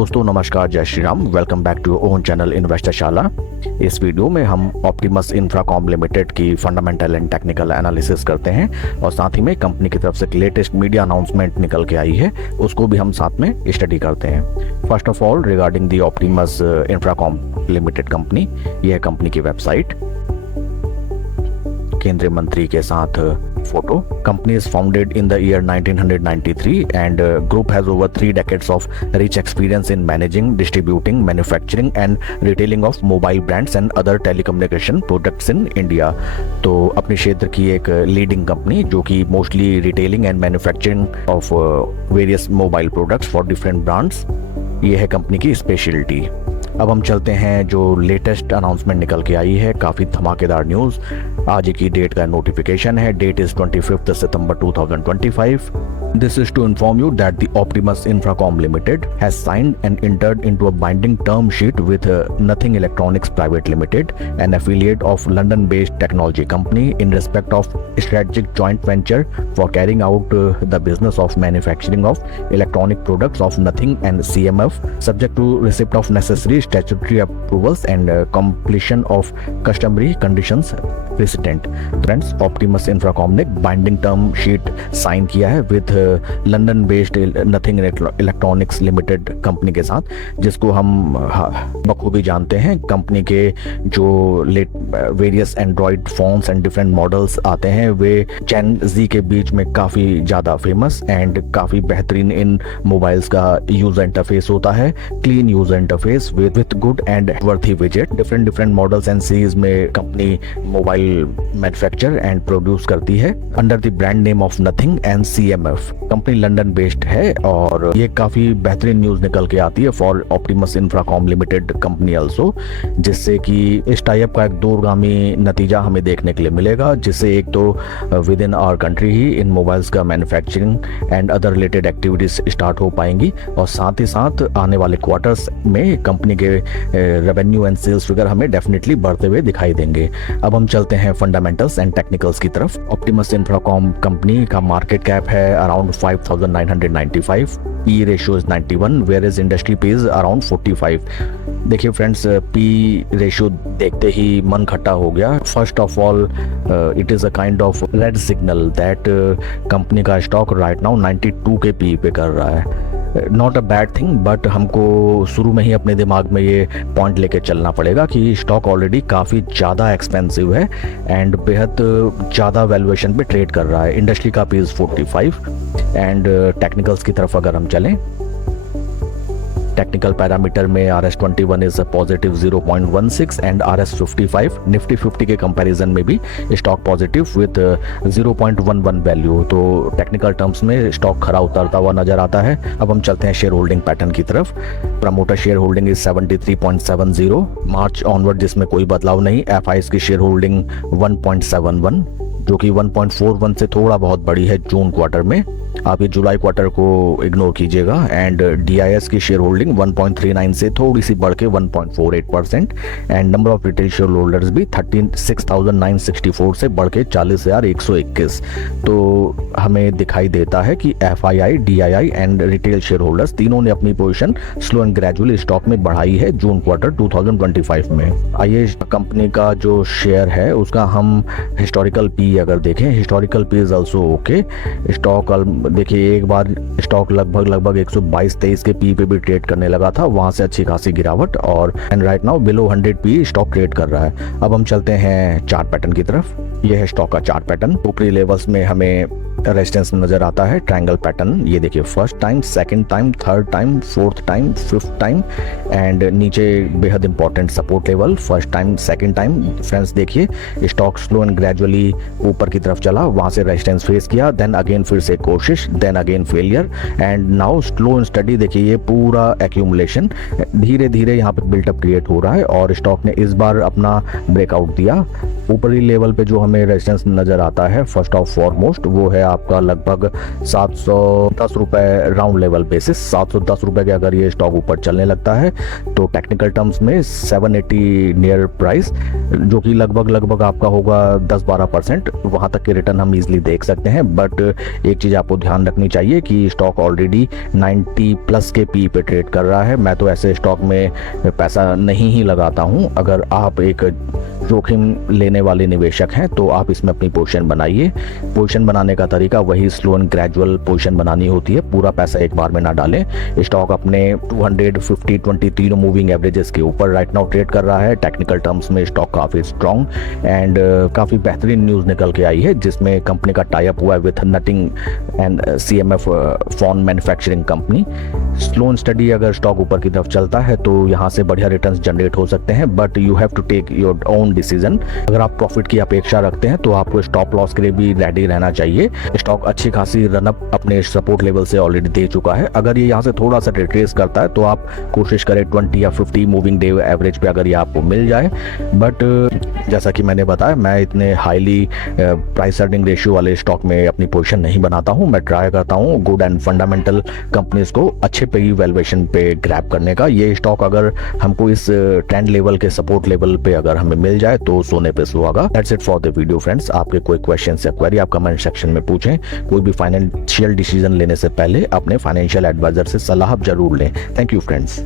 दोस्तों नमस्कार, जय Shri Ram. Welcome back to own channel Investorshala. इस वीडियो में हम ऑप्टिमस इंफ्राकॉम लिमिटेड की फंडामेंटल एंड टेक्निकल एनालिसिस करते हैं और साथ ही में कंपनी की तरफ से लेटेस्ट मीडिया अनाउंसमेंट निकल के आई है, उसको भी हम साथ में स्टडी करते हैं। First of all regarding the Optimus Infracom limited company, यह कंपनी की वेबसाइट, केंद्रीय मंत्री के साथ photo. Company is founded in the year 1993 and group has over 3 decades of rich experience in managing, distributing, manufacturing and retailing of mobile brands and other telecommunication products in India। तो अपने क्षेत्र की एक leading company जो कि mostly retailing and manufacturing of various mobile products for different brands, ये है company की स्पेशलिटी। अब हम चलते हैं जो लेटेस्ट अनाउंसमेंट निकल के आई है, काफ़ी धमाकेदार न्यूज़। आज की डेट का नोटिफिकेशन है, डेट इज 25 सितंबर 2025। This is to inform you that the Optimus Infracom Limited has signed and entered into a binding term sheet with Nothing Electronics Private Limited, an affiliate of London-based technology company, in respect of strategic joint venture for carrying out the business of manufacturing of electronic products of Nothing and CMF, subject to receipt of necessary statutory approvals and completion of customary conditions precedent। Friends, Optimus Infracom ने binding term sheet sign किया है with London based nothing electronics limited company के साथ, जिसको हम बखूबी जानते हैं। कंपनी के जो various Android phones and different models आते हैं वे जेन जी के बीच में काफ़ी ज़्यादा फेमस एंड काफ़ी बेहतरीन इन मोबाइल्स का यूज़र इंटरफेस होता है, clean user interface with good and worthy विजेट। डिफरेंट मॉडल्स एंड सीरीज में company mobile manufacture and produce करती है under the brand name of nothing and CMF। Company London based है और ये काफी बेहतरीन न्यूज निकल के आती है for Optimus Infracom limited company also, जिससे कि इस टाइप का एक दूरगामी नतीजा हमें देखने के लिए मिलेगा, जिससे एक तो विद इन आवर कंट्री ही इन मोबाइल्स का manufacturing and other related activities start हो पाएंगी और साथ ही साथ आने वाले क्वार्टर्स में कंपनी के रेवेन्यू एंड सेल्स फिगर हमें डेफिनेटली बढ़ते हुए दिखाई देंगे। अब हम चलते हैं फंडामेंटल्स एंड टेक्निकल्स की तरफ। ऑप्टिमस इंफ्राकॉम कंपनी का मार्केट कैप है around 5,995, P ratio is 91, where is industry PE is around 45। देखिए फ्रेंड्स, पी रेशियो देखते ही मन खट्टा हो गया। First of all it is a kind of red signal that company का स्टॉक राइट नाउ 92 के पी पे कर रहा है। Not a bad thing, but हमको शुरू में ही अपने दिमाग में ये पॉइंट लेके चलना पड़ेगा कि स्टॉक ऑलरेडी काफ़ी ज़्यादा एक्सपेंसिव है एंड बेहद ज़्यादा वैल्यूएशन पे ट्रेड कर रहा है। इंडस्ट्री का पीस 45 एंड टेक्निकल्स की तरफ अगर हम चलें, टेक्निकल पैरामीटर में RS21 is positive 0.16 and RS55 Nifty 50 के कंपैरिजन में भी स्टॉक पॉजिटिव विद 0.11 वैल्यू। तो टेक्निकल टर्म्स में स्टॉक खरा उतरता हुआ नजर आता है। अब हम चलते हैं शेयर होल्डिंग पैटर्न की तरफ। Promoter share holding is 73.70 March onward, जिसमें कोई बदलाव नहीं। FIs की शेयर होल्डिंग 1.71 जो कि 1.41 से थोड़ा बहुत बड़ी है जून क्वार्टर में। आप ये जुलाई क्वार्टर को इग्नोर कीजिएगा। एंड DIS की शेयर होल्डिंग 1.39 से थोड़ी सी बढ़ के 1.48% and number of retail share holders भी 36,964 से बढ़ के 40,121। तो हमें दिखाई देता है कि FII, DII and retail share holders तीनों ने अपनी position slow and gradually stock में बढ़ाई है जून क्वार्टर 2025 में। आइए कंपनी का जो शेयर है उसका हम हिस्टोरिकल पी अगर देखें, historical P is also okay. Stock देखिए एक बार स्टॉक लगभग 122-23 के पी पे भी ट्रेड करने लगा था, वहां से अच्छी खासी गिरावट और and right now below 100 P stock trade कर रहा है। अब हम चलते हैं चार्ट पैटर्न की तरफ। यह है स्टॉक का चार्ट पैटर्न। ऊपरी लेवल्स में हमें रेजिस्टेंस नजर आता है, ट्रायंगल पैटर्न। ये देखिए first time, second time, third time, fourth time, fifth time and नीचे बेहद important support level, first time, second time. Friends देखिए स्टॉक स्लो एंड ग्रेजुअली ऊपर की तरफ चला, वहां से रेजिस्टेंस फेस किया, देन अगेन फिर से कोशिश, then again failure and now slow and study. देखिए ये पूरा एक्यूमुलेशन धीरे धीरे यहाँ पर बिल्टअप क्रिएट हो रहा है और स्टॉक ने इस बार अपना ब्रेकआउट दिया ऊपरी लेवल पे जो हमें रेजिस्टेंस नज़र आता है फर्स्ट ऑफ फॉरमोस्ट वो है आपका लगभग 710 रुपये राउंड लेवल बेसिस। 710 रुपये के अगर ये स्टॉक ऊपर चलने लगता है तो टेक्निकल टर्म्स में 780 नियर प्राइस, जो कि लगभग आपका होगा 10-12%, वहाँ तक के रिटर्न हम इजीली देख सकते हैं। बट एक चीज़ आपको ध्यान रखनी चाहिए कि स्टॉक ऑलरेडी 90 प्लस के पी पे ट्रेड कर रहा है। मैं तो ऐसे स्टॉक में पैसा नहीं ही लगाता हूँ। अगर आप एक जोखिम लेने वाले निवेशक हैं तो आप इसमें अपनी पोजीशन बनाइए। पोजीशन बनाने का तरीका वही स्लो एंड ग्रेजुअल पोजीशन बनानी होती है, पूरा पैसा एक बार में ना डालें। स्टॉक अपने 250-23 मूविंग एवरेजेस के ऊपर राइट नाउ ट्रेड कर रहा है। टेक्निकल टर्म्स में स्टॉक काफ़ी स्ट्रॉन्ग एंड काफ़ी बेहतरीन न्यूज़ निकल के आई है, जिसमें कंपनी का टाई अप हुआ है with nutting and CMF phone manufacturing company. Slow and study अगर स्टॉक ऊपर की तरफ चलता है तो यहाँ से बढ़िया रिटर्न्स जनरेट हो सकते हैं, but you have to take your own decision. अगर आप प्रॉफिट की अपेक्षा रखते हैं तो आपको स्टॉप लॉस के लिए भी रेडी रहना चाहिए। स्टॉक अच्छी खासी रनअप अपने सपोर्ट लेवल से ऑलरेडी दे चुका है। अगर ये यहाँ से थोड़ा सा रिट्रेस करता है तो आप कोशिश करें 20 या 50 मूविंग डे एवरेज पे अगर ये आपको मिल जाए। बट जैसा कि मैंने बताया, मैं इतने हाईली प्राइस अर्निंग रेशियो वाले स्टॉक में अपनी पोजीशन नहीं बनाता हूँ। मैं ट्राई करता हूँ गुड एंड फंडामेंटल कंपनीज को अच्छे पे ही वैल्यूएशन पे ग्रैब करने का। ये स्टॉक अगर हमको इस ट्रेंड लेवल के सपोर्ट लेवल पे अगर हमें मिल जाए तो सोने पे सुहागा। That's it for the video friends. आपके कोई क्वेश्चन या क्वेरी आप कमेंट सेक्शन में पूछें। कोई भी फाइनेंशियल डिसीजन लेने से पहले अपने फाइनेंशियल एडवाइजर से सलाह जरूर लें। Thank you friends.